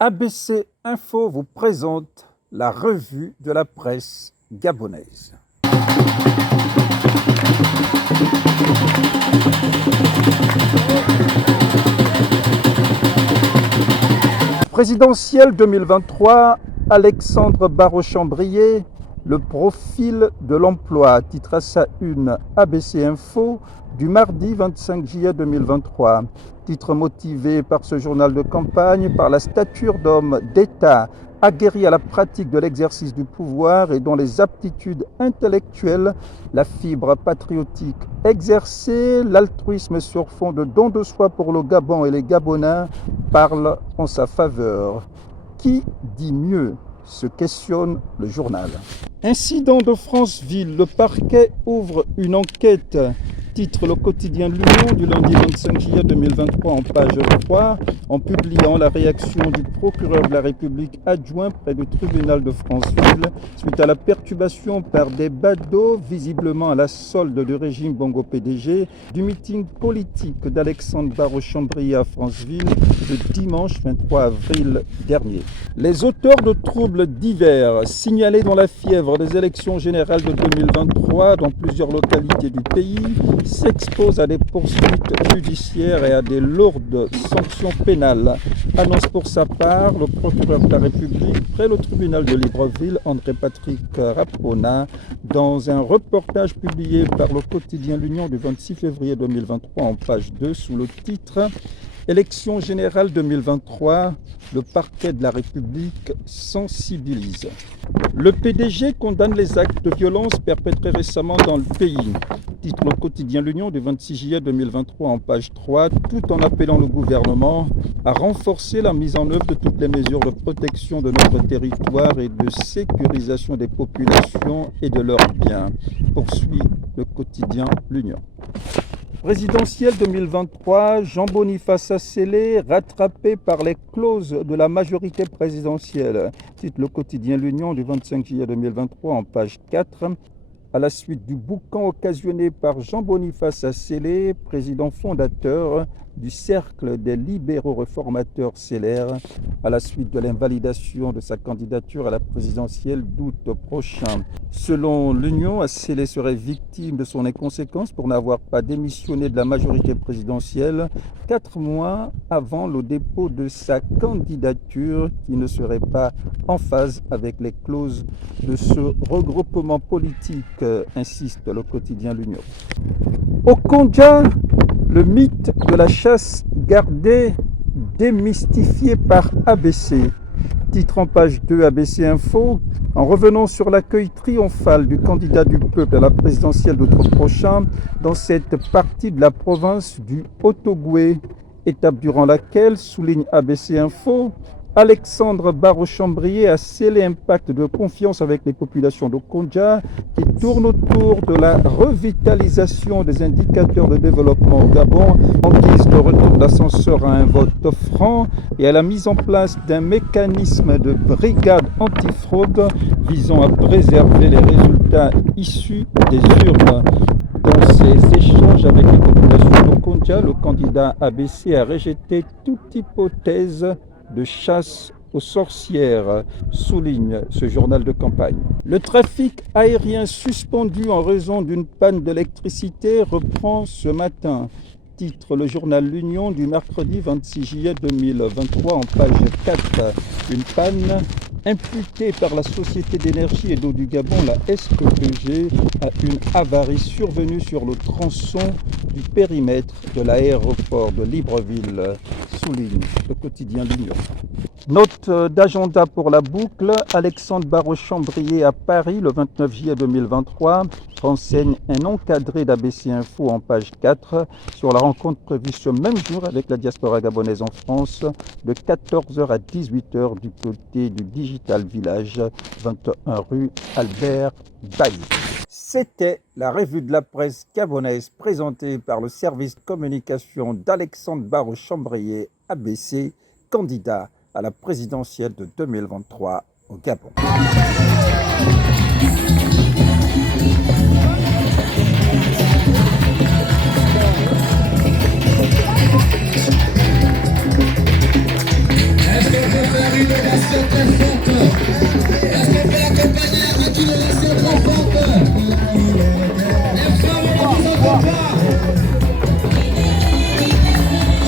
ABC Info vous présente la revue de la presse gabonaise. Présidentielle 2023, Alexandre Barrot-Chambrier, le profil de l'emploi, titre à sa une ABC Info du mardi 25 juillet 2023. Titre motivé par ce journal de campagne par la stature d'homme d'État aguerri à la pratique de l'exercice du pouvoir et dont les aptitudes intellectuelles, la fibre patriotique exercée, l'altruisme sur fond de don de soi pour le Gabon et les Gabonais parlent en sa faveur. Qui dit mieux ? Se questionne le journal. Incident de Franceville, le parquet ouvre une enquête. Titre le quotidien de l'Union du lundi 25 juillet 2023 en page 3, en publiant la réaction du procureur de la République adjoint près du tribunal de Franceville suite à la perturbation par des badauds visiblement à la solde du régime Bongo PDG du meeting politique d'Alexandre Barrot-Chambrier à Franceville le dimanche 23 avril dernier. Les auteurs de troubles divers signalés dans la fièvre des élections générales de 2023 dans plusieurs localités du pays s'expose à des poursuites judiciaires et à des lourdes sanctions pénales. Annonce pour sa part le procureur de la République près le tribunal de Libreville, André-Patrick Rapona, dans un reportage publié par le quotidien L'Union du 26 février 2023 en page 2 sous le titre « Élections générales 2023, le parquet de la République sensibilise ». Le PDG condamne les actes de violence perpétrés récemment dans le pays. Titre le quotidien L'Union du 26 juillet 2023 en page 3, tout en appelant le gouvernement à renforcer la mise en œuvre de toutes les mesures de protection de notre territoire et de sécurisation des populations et de leurs biens. Poursuit le quotidien L'Union. Présidentielle 2023, Jean-Boniface Asselé, rattrapé par les clauses de la majorité présidentielle. Titre le quotidien L'Union du 25 juillet 2023 en page 4. À la suite du boucan occasionné par Jean-Boniface Asselé, président fondateur du Cercle des libéraux réformateurs CLR, à la suite de l'invalidation de sa candidature à la présidentielle d'août prochain. Selon l'Union, Asselé serait victime de son inconséquence pour n'avoir pas démissionné de la majorité présidentielle 4 mois avant le dépôt de sa candidature qui ne serait pas en phase avec les clauses de ce regroupement politique, insiste le quotidien L'Union. Au Kondja, le mythe de la chasse gardée démystifié par ABC. Titre en page 2 ABC Info, en revenant sur l'accueil triomphal du candidat du peuple à la présidentielle d'août prochain dans cette partie de la province du Haut-Ogooué, étape durant laquelle, souligne ABC Info, Alexandre Barrot-Chambrier a scellé un pacte de confiance avec les populations de Kondja qui tourne autour de la revitalisation des indicateurs de développement au Gabon en guise de retour d'ascenseur à un vote franc et à la mise en place d'un mécanisme de brigade antifraude visant à préserver les résultats issus des urnes. Dans ses échanges avec les populations de Kondja, le candidat ABC a rejeté toute hypothèse de chasse aux sorcières, souligne ce journal de campagne. Le trafic aérien suspendu en raison d'une panne d'électricité reprend ce matin. Titre le journal L'Union du mercredi 26 juillet 2023 en page 4. Une panne imputée par la Société d'énergie et d'eau du Gabon, la SEPG, à une avarie survenue sur le tronçon du périmètre de l'aéroport de Libreville, souligne le quotidien L'Union. Note d'agenda pour la boucle, Alexandre Barrot-Chambrier à Paris le 29 juillet 2023, renseigne un encadré d'ABC Info en page 4 sur la rencontre prévue ce même jour avec la diaspora gabonaise en France de 14h à 18h du côté du Digital Village, 21 rue Albert Bailly. C'était la revue de la presse gabonaise présentée par le service de communication d'Alexandre Barrot-Chambrier, ABC, candidat à la présidentielle de 2023 au Gabon. Let's go. la libération